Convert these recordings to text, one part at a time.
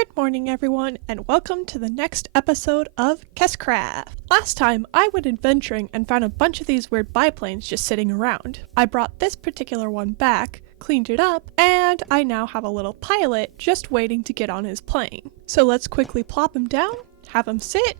Good morning, everyone, and welcome to the next episode of Kes Craft. Last time, I went adventuring and found a bunch of these weird biplanes just sitting around. I brought this particular one back, cleaned it up, and I now have a little pilot just waiting to get on his plane. So let's quickly plop him down, have him sit,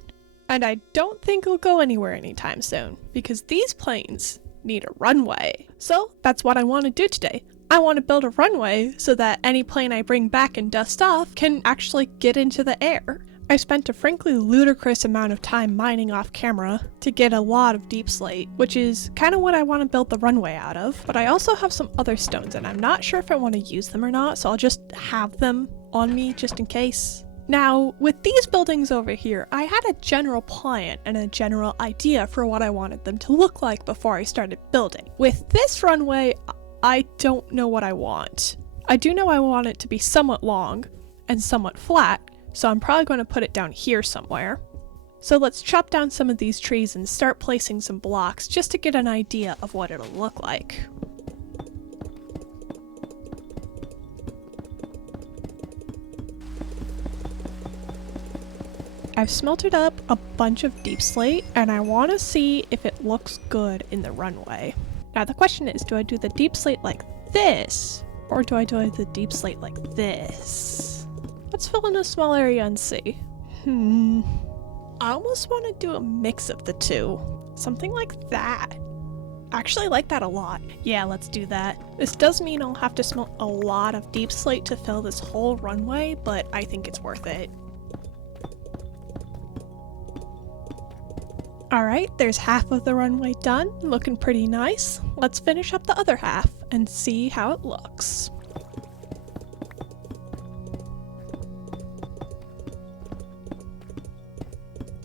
and I don't think he'll go anywhere anytime soon, because these planes need a runway. So that's what I want to do today. I want to build a runway so that any plane I bring back and dust off can actually get into the air. I spent a frankly ludicrous amount of time mining off camera to get a lot of deep slate, which is kind of what I want to build the runway out of, but I also have some other stones and I'm not sure if I want to use them or not, so I'll just have them on me just in case. Now, with these buildings over here, I had a general plan and a general idea for what I wanted them to look like before I started building. With this runway, I don't know what I want. I do know I want it to be somewhat long and somewhat flat, so I'm probably going to put it down here somewhere. So let's chop down some of these trees and start placing some blocks just to get an idea of what it'll look like. I've smelted up a bunch of deep slate and I want to see if it looks good in the runway. Now the question is, do I do the deep slate like this, or do I do the deep slate like this? Let's fill in a small area and see. I almost want to do a mix of the two. Something like that. I actually like that a lot. Yeah, let's do that. This does mean I'll have to smelt a lot of deep slate to fill this whole runway, but I think it's worth it. Alright, there's half of the runway done, looking pretty nice. Let's finish up the other half and see how it looks.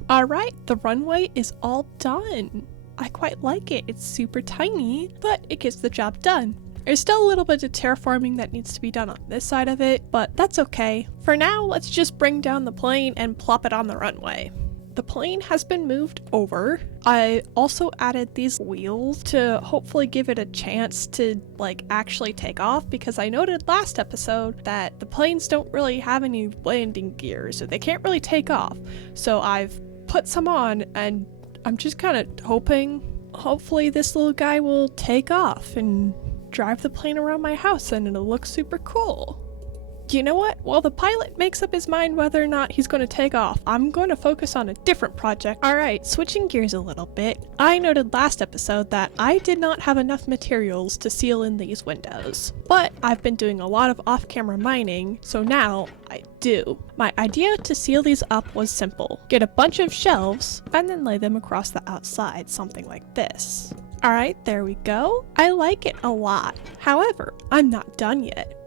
Alright, the runway is all done. I quite like it. It's super tiny, but it gets the job done. There's still a little bit of terraforming that needs to be done on this side of it, but that's okay. For now, let's just bring down the plane and plop it on the runway. The plane has been moved over. I also added these wheels to hopefully give it a chance to actually take off, because I noted last episode that the planes don't really have any landing gears, so they can't really take off. So I've put some on and I'm just kind of hopefully this little guy will take off and drive the plane around my house and it'll look super cool. You know what? While the pilot makes up his mind whether or not he's going to take off, I'm going to focus on a different project. Alright, switching gears a little bit. I noted last episode that I did not have enough materials to seal in these windows, but I've been doing a lot of off-camera mining, so now I do. My idea to seal these up was simple. Get a bunch of shelves and then lay them across the outside, something like this. Alright, there we go. I like it a lot. However, I'm not done yet.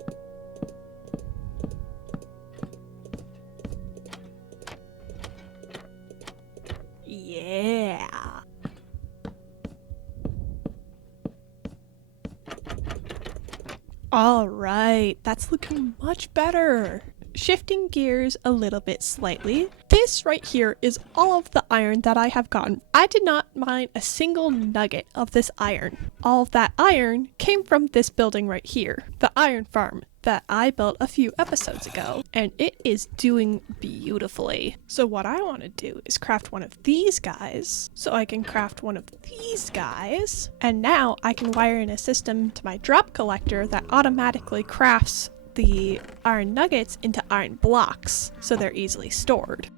Yeah. Alright, that's looking much better. Shifting gears a little bit slightly. This right here is all of the iron that I have gotten. I did not mine a single nugget of this iron. All of that iron came from this building right here, the iron farm that I built a few episodes ago, and it is doing beautifully. So what I want to do is craft one of these guys, so I can craft one of these guys, and now I can wire in a system to my drop collector that automatically crafts the iron nuggets into iron blocks, so they're easily stored.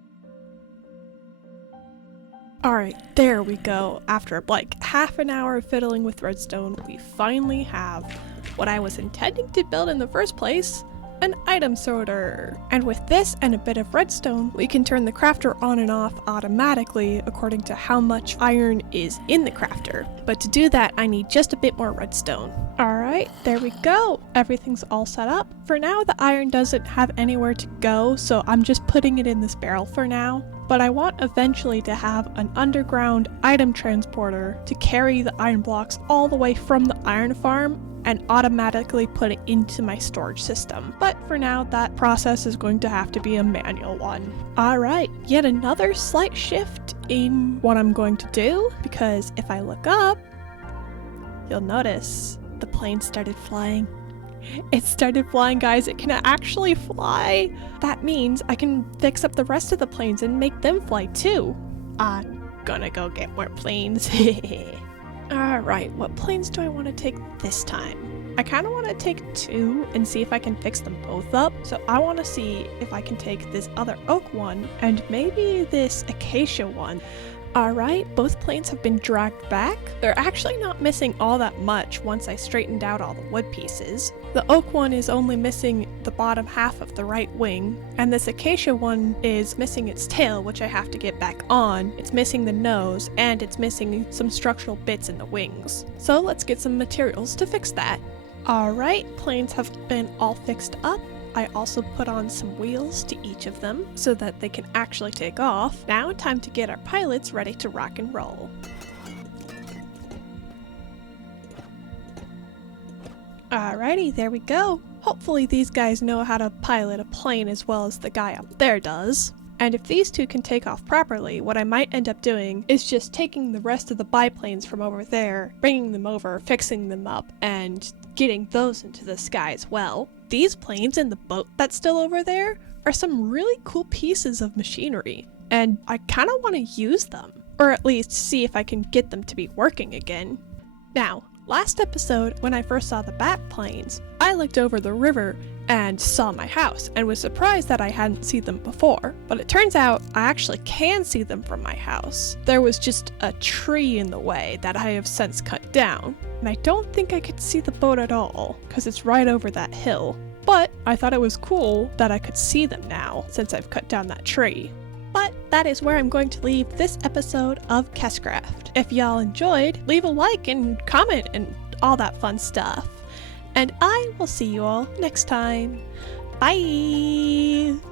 Alright, there we go. After half an hour of fiddling with redstone, we finally have what I was intending to build in the first place, an item sorter. And with this and a bit of redstone, we can turn the crafter on and off automatically according to how much iron is in the crafter. But to do that, I need just a bit more redstone. Alright, there we go. Everything's all set up. For now, the iron doesn't have anywhere to go, so I'm just putting it in this barrel for now. But I want eventually to have an underground item transporter to carry the iron blocks all the way from the iron farm and automatically put it into my storage system. But for now, that process is going to have to be a manual one. Alright, yet another slight shift in what I'm going to do, because if I look up, you'll notice the plane started flying. It started flying, guys. It can actually fly. That means I can fix up the rest of the planes and make them fly too. I'm gonna go get more planes. Alright, what planes do I want to take this time? I kind of want to take 2 and see if I can fix them both up. So I want to see if I can take this other oak one and maybe this acacia one. Alright, both planes have been dragged back. They're actually not missing all that much once I straightened out all the wood pieces. The oak one is only missing the bottom half of the right wing, and this acacia one is missing its tail, which I have to get back on. It's missing the nose, and it's missing some structural bits in the wings. So let's get some materials to fix that. Alright, planes have been all fixed up. I also put on some wheels to each of them so that they can actually take off. Now time to get our pilots ready to rock and roll. Alrighty, there we go. Hopefully these guys know how to pilot a plane as well as the guy up there does. And if these two can take off properly, what I might end up doing is just taking the rest of the biplanes from over there, bringing them over, fixing them up, and getting those into the sky as well. These planes and the boat that's still over there are some really cool pieces of machinery, and I kind of want to use them, or at least see if I can get them to be working again. Now, last episode, when I first saw the bat planes, I looked over the river and saw my house and was surprised that I hadn't seen them before. But it turns out I actually can see them from my house. There was just a tree in the way that I have since cut down, and I don't think I could see the boat at all because it's right over that hill. But I thought it was cool that I could see them now since I've cut down that tree. But that is where I'm going to leave this episode of Kes Craft. If y'all enjoyed, leave a like and comment and all that fun stuff. And I will see you all next time. Bye!